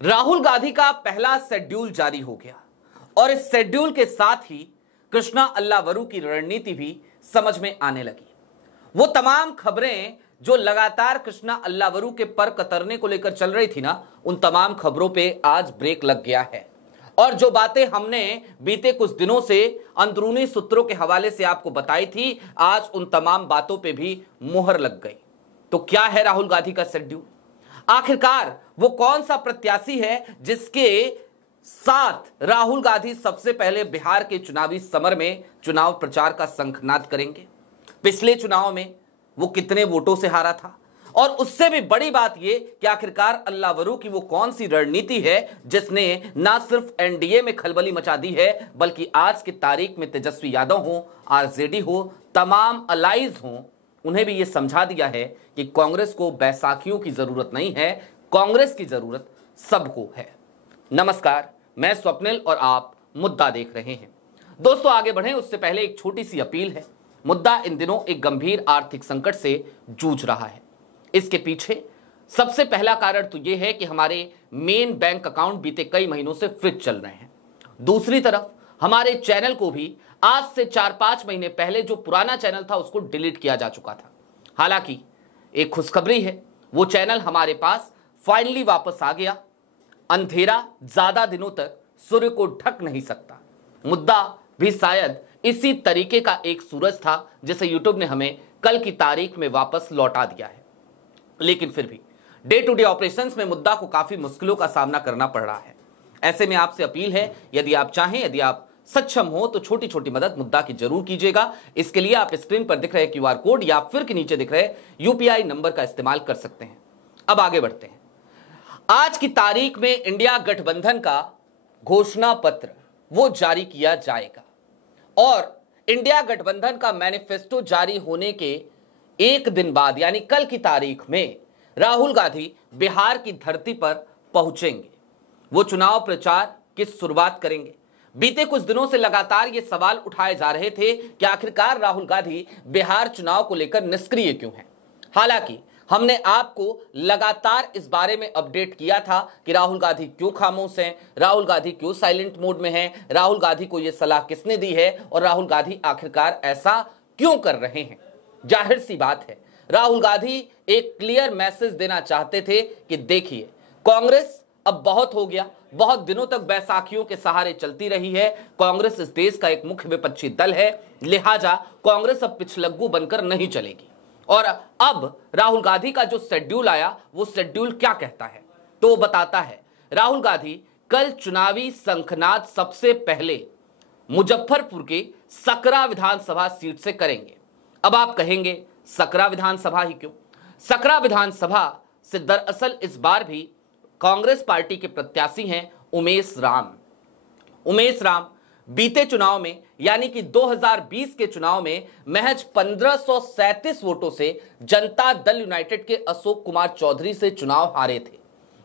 राहुल गांधी का पहला शेड्यूल जारी हो गया और इस शेड्यूल के साथ ही कृष्णा अल्लावरू की रणनीति भी समझ में आने लगी। वो तमाम खबरें जो लगातार कृष्णा अल्लावरू के पर कतरने को लेकर चल रही थी ना, उन तमाम खबरों पे आज ब्रेक लग गया है। और जो बातें हमने बीते कुछ दिनों से अंदरूनी सूत्रों के हवाले से आपको बताई थी, आज उन तमाम बातों पे भी मुहर लग गई। तो क्या है राहुल गांधी का शेड्यूल? आखिरकार वो कौन सा प्रत्याशी है जिसके साथ राहुल गांधी सबसे पहले बिहार के चुनावी समर में चुनाव प्रचार का शंखनाद करेंगे? पिछले चुनाव में वो कितने वोटों से हारा था? और उससे भी बड़ी बात ये कि आखिरकार अल्लावरू की वो कौन सी रणनीति है जिसने ना सिर्फ एनडीए में खलबली मचा दी है, बल्कि आज की तारीख में तेजस्वी यादव हो, आरजेडी हो, तमाम अलाइज हो, उन्हें भी ये समझा दिया है कि कांग्रेस को बैसाखियों की जरूरत नहीं है, कांग्रेस की जरूरत सबको है। नमस्कार, मैं स्वप्निल और आप मुद्दा देख रहे हैं। दोस्तों, आगे बढ़ें उससे पहले एक छोटी सी अपील है। मुद्दा इन दिनों एक गंभीर आर्थिक संकट से जूझ रहा है। इसके पीछे सबसे पहला कारण तो यह है कि हमारे मेन बैंक अकाउंट बीते कई महीनों से फ्रीज चल रहे हैं। दूसरी तरफ हमारे चैनल को भी आज से 4-5 महीने पहले जो पुराना चैनल था उसको डिलीट किया जा चुका था। हालांकि एक खुशखबरी है, वो चैनल हमारे पास फाइनली वापस आ गया। अंधेरा ज्यादा दिनों तक सूर्य को ढक नहीं सकता। मुद्दा भी शायद इसी तरीके का एक सूरज था जिसे यूट्यूब ने हमें कल की तारीख में वापस लौटा दिया है। लेकिन फिर भी डे टू डे ऑपरेशंस में मुद्दा को काफी मुश्किलों का सामना करना पड़ रहा है। ऐसे में आपसे अपील है, यदि आप चाहें, यदि आप सक्षम हो तो छोटी छोटी मदद मुद्दा की जरूर कीजिएगा। इसके लिए आप स्क्रीन पर दिख रहे क्यूआर कोड या फिर के नीचे दिख रहे यूपीआई नंबर का इस्तेमाल कर सकते हैं। अब आगे बढ़ते हैं। आज की तारीख में इंडिया गठबंधन का घोषणा पत्र वो जारी किया जाएगा और इंडिया गठबंधन का मैनिफेस्टो जारी होने के एक दिन बाद यानी कल की तारीख में राहुल गांधी बिहार की धरती पर पहुंचेंगे। वो चुनाव प्रचार की शुरुआत करेंगे। बीते कुछ दिनों से लगातार ये सवाल उठाए जा रहे थे कि आखिरकार राहुल गांधी बिहार चुनाव को लेकर निष्क्रिय क्यों हैं। हालांकि हमने आपको लगातार इस बारे में अपडेट किया था कि राहुल गांधी क्यों खामोश हैं, राहुल गांधी क्यों साइलेंट मोड में हैं, राहुल गांधी को यह सलाह किसने दी है और राहुल गांधी आखिरकार ऐसा क्यों कर रहे हैं। जाहिर सी बात है, राहुल गांधी एक क्लियर मैसेज देना चाहते थे कि देखिए, कांग्रेस अब बहुत हो गया, बहुत दिनों तक बैसाखियों के सहारे चलती रही है। कांग्रेस इस देश का एक मुख्य विपक्षी दल है, लिहाजा कांग्रेस अब पिछलग्गू बनकर नहीं चलेगी। और अब राहुल गांधी का जो शेड्यूल आया, वो शेड्यूल क्या कहता है? तो वो बताता है राहुल गांधी कल चुनावी शंखनाद सबसे पहले मुजफ्फरपुर के सकरा विधानसभा सीट से करेंगे। अब आप कहेंगे सकरा विधानसभा ही क्यों? सकरा विधानसभा से दरअसल इस बार भी कांग्रेस पार्टी के प्रत्याशी हैं उमेश राम। उमेश राम बीते चुनाव में यानी कि 2020 के चुनाव में महज 1537 वोटों से जनता दल यूनाइटेड के अशोक कुमार चौधरी से चुनाव हारे थे।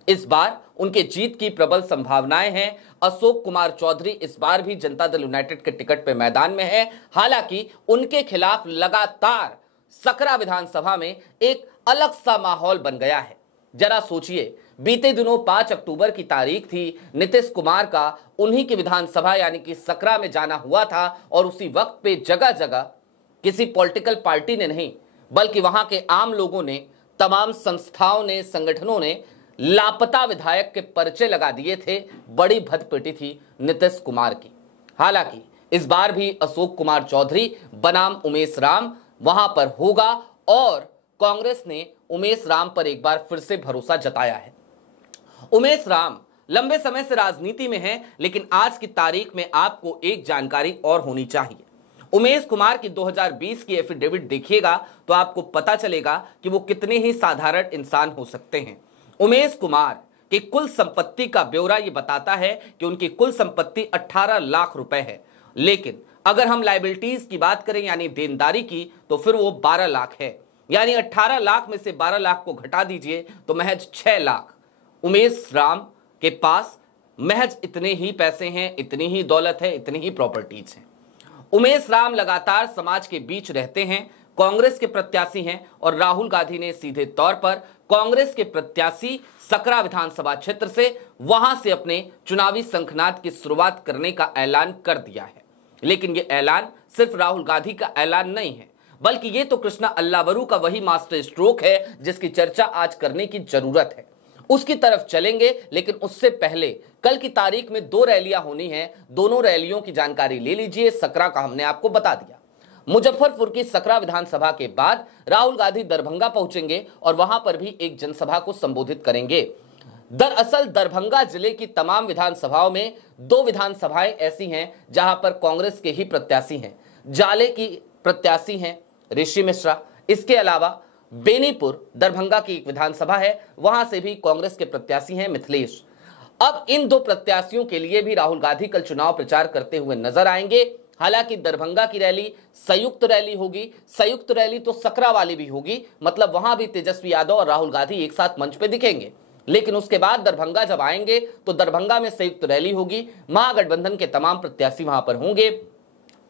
इस बार उनके जीत की प्रबल संभावनाएं हैं। अशोक कुमार चौधरी इस बार भी जनता दल यूनाइटेड के टिकट पे मैदान में है। हालांकि उनके खिलाफ लगातार सकरा विधानसभा में एक अलग सा माहौल बन गया है। जरा सोचिए, बीते दिनों 5 अक्टूबर की तारीख थी, नीतीश कुमार का उन्हीं की विधानसभा यानी कि सकरा में जाना हुआ था और उसी वक्त पे जगह जगह किसी पॉलिटिकल पार्टी ने नहीं बल्कि वहां के आम लोगों ने, तमाम संस्थाओं ने, संगठनों ने लापता विधायक के पर्चे लगा दिए थे। बड़ी भदपिटी थी नीतीश कुमार की। हालांकि इस बार भी अशोक कुमार चौधरी बनाम उमेश राम वहां पर होगा और कांग्रेस ने उमेश राम पर एक बार फिर से भरोसा जताया है। उमेश राम लंबे समय से राजनीति में हैं, लेकिन आज की तारीख में आपको एक जानकारी और होनी चाहिए। उमेश कुमार की 2020 की एफिडेविट देखिएगा तो आपको पता चलेगा कि वो कितने ही साधारण इंसान हो सकते हैं। उमेश कुमार की कुल संपत्ति का ब्यौरा ये बताता है कि उनकी कुल संपत्ति 18 लाख रुपए है, लेकिन अगर हम लायबिलिटीज की बात करें यानी देनदारी की, तो फिर वो 12 लाख है। यानी 18 लाख में से 12 लाख को घटा दीजिए तो महज 6 लाख उमेश राम के पास महज इतने ही पैसे हैं, इतनी ही दौलत है, इतनी ही प्रॉपर्टीज हैं। उमेश राम लगातार समाज के बीच रहते हैं, कांग्रेस के प्रत्याशी हैं और राहुल गांधी ने सीधे तौर पर कांग्रेस के प्रत्याशी सकरा विधानसभा क्षेत्र से वहां से अपने चुनावी शंखनाद की शुरुआत करने का ऐलान कर दिया है। लेकिन यह ऐलान सिर्फ राहुल गांधी का ऐलान नहीं है, बल्कि यह तो कृष्णा अल्लावरू का वही मास्टर स्ट्रोक है जिसकी चर्चा आज करने की जरूरत है। उसकी तरफ चलेंगे, लेकिन उससे पहले कल की तारीख में 2 रैलियां होनी है। दोनों रैलियों की जानकारी ले लीजिए। सकरा का हमने आपको बता दिया। मुजफ्फरपुर की सकरा विधानसभा के बाद राहुल गांधी दरभंगा पहुंचेंगे और वहां पर भी एक जनसभा को संबोधित करेंगे। दरअसल दरभंगा जिले की तमाम विधानसभाओं में 2 विधानसभाएं ऐसी हैं जहां पर कांग्रेस के ही प्रत्याशी हैं। जाले की प्रत्याशी हैं ऋषि मिश्रा। इसके अलावा बेनीपुर दरभंगा की एक विधानसभा है, वहां से भी कांग्रेस के प्रत्याशी हैं मिथिलेश। अब इन 2 प्रत्याशियों के लिए भी राहुल गांधी कल चुनाव प्रचार करते हुए नजर आएंगे। हालांकि दरभंगा की रैली संयुक्त रैली होगी। संयुक्त रैली तो सकरा वाली भी होगी, मतलब वहां भी तेजस्वी यादव और राहुल गांधी एक साथ मंच पे दिखेंगे। लेकिन उसके बाद दरभंगा जब आएंगे तो दरभंगा में संयुक्त रैली होगी। महागठबंधन के तमाम प्रत्याशी वहां पर होंगे,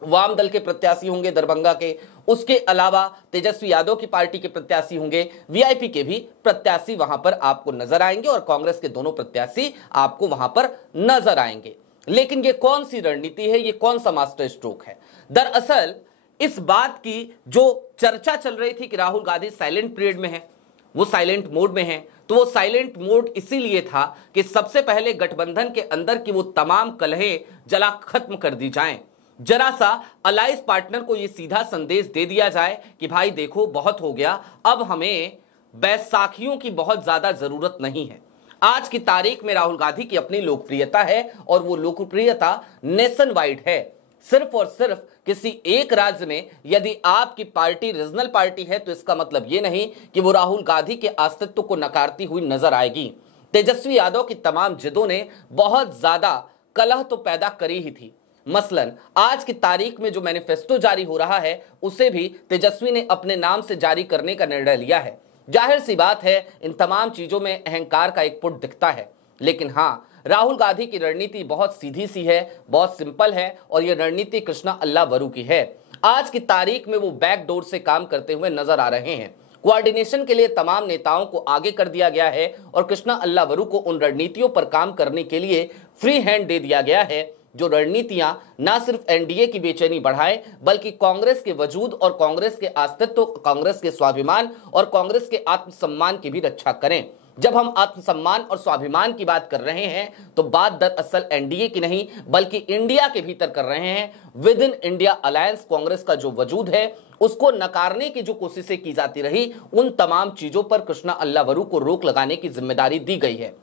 वाम दल के प्रत्याशी होंगे दरभंगा के, उसके अलावा तेजस्वी यादव की पार्टी के प्रत्याशी होंगे, वीआईपी के भी प्रत्याशी वहां पर आपको नजर आएंगे और कांग्रेस के दोनों प्रत्याशी आपको वहां पर नजर आएंगे। लेकिन ये कौन सी रणनीति है, ये कौन सा मास्टर स्ट्रोक है? दरअसल इस बात की जो चर्चा चल रही थी कि राहुल गांधी साइलेंट पीरियड में है, वो साइलेंट मोड में है, तो वो साइलेंट मोड इसीलिए था कि सबसे पहले गठबंधन के अंदर की वो तमाम कलहें जला खत्म कर दी जाएं। जरा सा अलायंस पार्टनर को ये सीधा संदेश दे दिया जाए कि भाई देखो बहुत हो गया, अब हमें बैसाखियों की बहुत ज्यादा जरूरत नहीं है। आज की तारीख में राहुल गांधी की अपनी लोकप्रियता है और वो लोकप्रियता नेशन वाइड है। सिर्फ और सिर्फ किसी एक राज्य में यदि आपकी पार्टी रीजनल पार्टी है तो इसका मतलब ये नहीं कि वो राहुल गांधी के अस्तित्व को नकारती हुई नजर आएगी। तेजस्वी यादव की तमाम जिदों ने बहुत ज्यादा कलह तो पैदा करी ही थी। मसलन आज की तारीख में जो मैनिफेस्टो जारी हो रहा है उसे भी तेजस्वी ने अपने नाम से जारी करने का निर्णय लिया है। जाहिर सी बात है इन तमाम चीजों में अहंकार का एक पुट दिखता है। लेकिन हाँ, राहुल गांधी की रणनीति बहुत सीधी सी है, बहुत सिंपल है और यह रणनीति कृष्णा अल्लावरू की है। आज की तारीख में वो बैकडोर से काम करते हुए नजर आ रहे हैं। कोऑर्डिनेशन के लिए तमाम नेताओं को आगे कर दिया गया है और कृष्णा अल्लावरू को उन रणनीतियों पर काम करने के लिए फ्री हैंड दे दिया गया है जो रणनीतियां ना सिर्फ एनडीए की बेचैनी बढ़ाए बल्कि कांग्रेस के वजूद और कांग्रेस के अस्तित्व, कांग्रेस के स्वाभिमान और कांग्रेस के आत्मसम्मान की भी रक्षा करें। जब हम आत्मसम्मान और स्वाभिमान की बात कर रहे हैं तो बात दरअसल एनडीए की नहीं बल्कि इंडिया के भीतर कर रहे हैं। With in India alliance Congress का जो वजूद है उसको नकारने की जो कोशिशें की जाती रही, उन तमाम चीजों पर कृष्णा अल्लावरू को रोक लगाने की जिम्मेदारी दी गई है।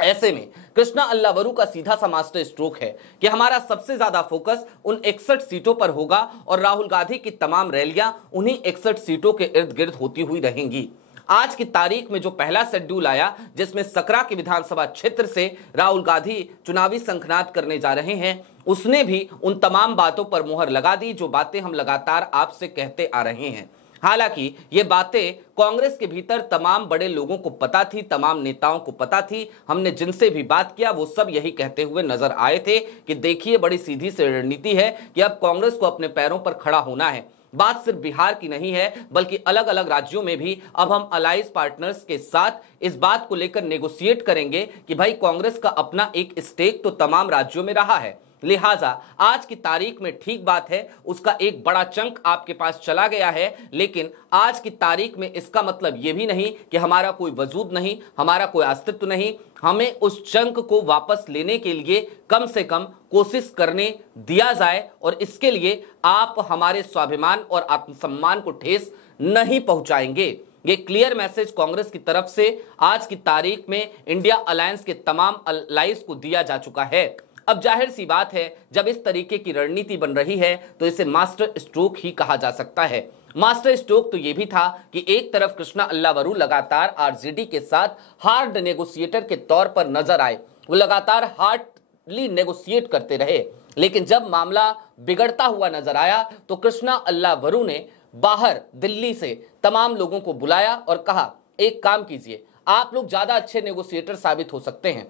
ऐसे में कृष्णा अल्लावरू का सीधा सा मास्टर स्ट्रोक है कि हमारा सबसे ज्यादा फोकस उन 61 सीटों पर होगा और राहुल गांधी की तमाम रैलियां उन्हीं 61 सीटों के इर्द गिर्द होती हुई रहेंगी। आज की तारीख में जो पहला शेड्यूल आया जिसमें सकरा के विधानसभा क्षेत्र से राहुल गांधी चुनावी शंखनाद करने जा रहे हैं, उसने भी उन तमाम बातों पर मुहर लगा दी जो बातें हम लगातार आपसे कहते आ रहे हैं। हालांकि ये बातें कांग्रेस के भीतर तमाम बड़े लोगों को पता थी, तमाम नेताओं को पता थी। हमने जिनसे भी बात किया वो सब यही कहते हुए नजर आए थे कि देखिए बड़ी सीधी सी रणनीति है कि अब कांग्रेस को अपने पैरों पर खड़ा होना है। बात सिर्फ बिहार की नहीं है बल्कि अलग अलग राज्यों में भी अब हम अलायंस पार्टनर्स के साथ इस बात को लेकर नेगोशिएट करेंगे कि भाई कांग्रेस का अपना एक स्टेक तो तमाम राज्यों में रहा है, लिहाजा आज की तारीख में ठीक बात है उसका एक बड़ा चंक आपके पास चला गया है। लेकिन आज की तारीख में इसका मतलब यह भी नहीं कि हमारा कोई वजूद नहीं, हमारा कोई अस्तित्व नहीं। हमें उस चंक को वापस लेने के लिए कम से कम कोशिश करने दिया जाए और इसके लिए आप हमारे स्वाभिमान और आत्मसम्मान को ठेस नहीं पहुंचाएंगे। ये क्लियर मैसेज कांग्रेस की तरफ से आज की तारीख में इंडिया अलायंस के तमाम अलाइज को दिया जा चुका है। अब जाहिर सी बात है जब इस तरीके की रणनीति बन रही है तो इसे मास्टर स्ट्रोक ही कहा जा सकता है। मास्टर स्ट्रोक तो यह भी था कि एक तरफ कृष्णा अल्लावरू लगातार आरजेडी के साथ हार्ड नेगोशिएटर के तौर पर नजर आए, वो लगातार हार्डली नेगोशिएट करते रहे। लेकिन जब मामला बिगड़ता हुआ नजर आया तो कृष्णा अल्लावरू ने बाहर दिल्ली से तमाम लोगों को बुलाया और कहा एक काम कीजिए, आप लोग ज्यादा अच्छे नेगोशिएटर साबित हो सकते हैं,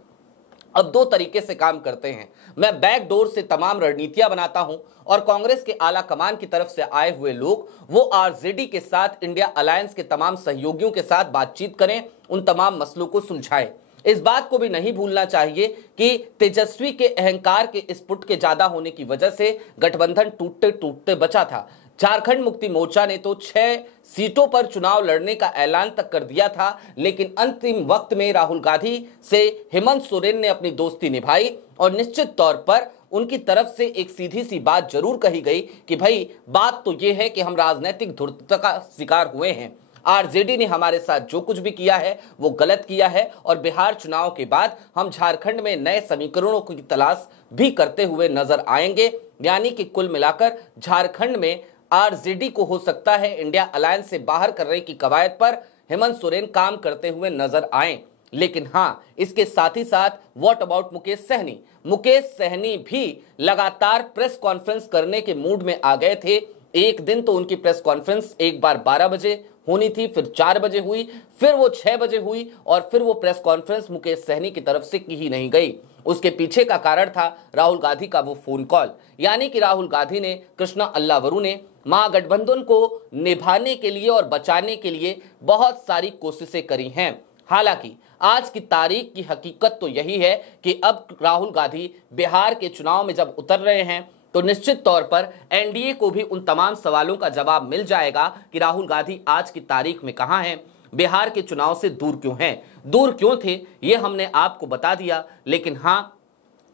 अब दो तरीके से काम करते हैं। मैं बैकडोर से तमाम रणनीतियां बनाता हूं और कांग्रेस के आला कमान की तरफ से आए हुए लोग वो आरजेडी के साथ इंडिया अलायंस के तमाम सहयोगियों के साथ बातचीत करें, उन तमाम मसलों को सुलझाएं। इस बात को भी नहीं भूलना चाहिए कि तेजस्वी के अहंकार के इस पुट के ज्यादा होने की वजह से गठबंधन टूटते टूटते बचा था। झारखंड मुक्ति मोर्चा ने तो 6 सीटों पर चुनाव लड़ने का ऐलान तक कर दिया था, लेकिन अंतिम वक्त में राहुल गांधी से हेमंत सोरेन ने अपनी दोस्ती निभाई और निश्चित तौर पर उनकी तरफ से एक सीधी सी बात जरूर कही गई कि भाई बात तो यह है कि हम राजनीतिक धूर्तता का शिकार हुए हैं, आरजेडी ने हमारे साथ जो कुछ भी किया है वो गलत किया है और बिहार चुनाव के बाद हम झारखंड में नए समीकरणों की तलाश भी करते हुए नजर आएंगे। यानी कि कुल मिलाकर झारखंड में आरजेडी को हो सकता है इंडिया अलायंस से बाहर करने की कवायद पर हेमंत सोरेन काम करते हुए नजर आए। लेकिन हां, इसके साथ ही साथ व्हाट अबाउट मुकेश सहनी? मुकेश सहनी भी लगातार प्रेस कॉन्फ्रेंस करने के मूड में आ गए थे। एक दिन तो उनकी प्रेस कॉन्फ्रेंस एक बार 12 बजे होनी थी, फिर 4 बजे हुई, फिर वो 6 बजे हुई और फिर वो प्रेस कॉन्फ्रेंस मुकेश सहनी की तरफ से की ही नहीं गई। उसके पीछे का कारण था राहुल गांधी का वो फोन कॉल। यानी कि राहुल गांधी ने, कृष्णा अल्लावरू ने महागठबंधन को निभाने के लिए और बचाने के लिए बहुत सारी कोशिशें करी हैं। हालांकि आज की तारीख की हकीकत तो यही है कि अब राहुल गांधी बिहार के चुनाव में जब उतर रहे हैं तो निश्चित तौर पर एनडीए को भी उन तमाम सवालों का जवाब मिल जाएगा कि राहुल गांधी आज की तारीख में कहां हैं, बिहार के चुनाव से दूर क्यों हैं। दूर क्यों थे ये हमने आपको बता दिया, लेकिन हां,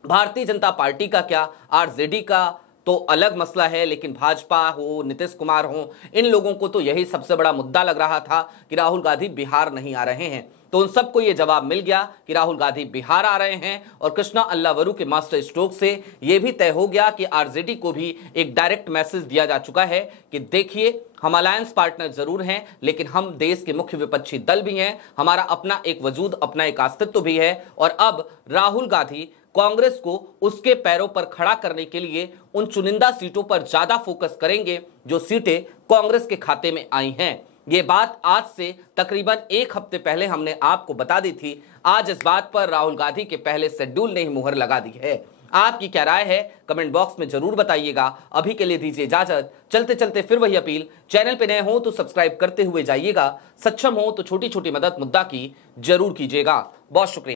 भारतीय जनता पार्टी का क्या, आरजेडी का तो अलग मसला है, लेकिन भाजपा हो, नीतीश कुमार हो, इन लोगों को तो यही सबसे बड़ा मुद्दा लग रहा था कि राहुल गांधी बिहार नहीं आ रहे हैं। तो उन सबको यह जवाब मिल गया कि राहुल गांधी बिहार आ रहे हैं और कृष्णा अल्लावरू के मास्टर स्ट्रोक से यह भी तय हो गया कि आरजेडी को भी एक डायरेक्ट मैसेज दिया जा चुका है कि देखिए, हम अलायंस पार्टनर जरूर हैं, लेकिन हम देश के मुख्य विपक्षी दल भी हैं, हमारा अपना एक वजूद, अपना एक अस्तित्व भी है और अब राहुल गांधी कांग्रेस को उसके पैरों पर खड़ा करने के लिए उन चुनिंदा सीटों पर ज्यादा फोकस करेंगे जो सीटें कांग्रेस के खाते में आई हैं। ये बात आज से तकरीबन 1 हफ्ते पहले हमने आपको बता दी थी। आज इस बात पर राहुल गांधी के पहले शेड्यूल ने ही मुहर लगा दी है। आपकी क्या राय है कमेंट बॉक्स में जरूर बताइएगा। अभी के लिए दीजिए इजाजत। चलते चलते फिर वही अपील, चैनल पे नए हो तो सब्सक्राइब करते हुए जाइएगा, सक्षम हो तो छोटी छोटी मदद मुद्दा की जरूर कीजिएगा। बहुत शुक्रिया।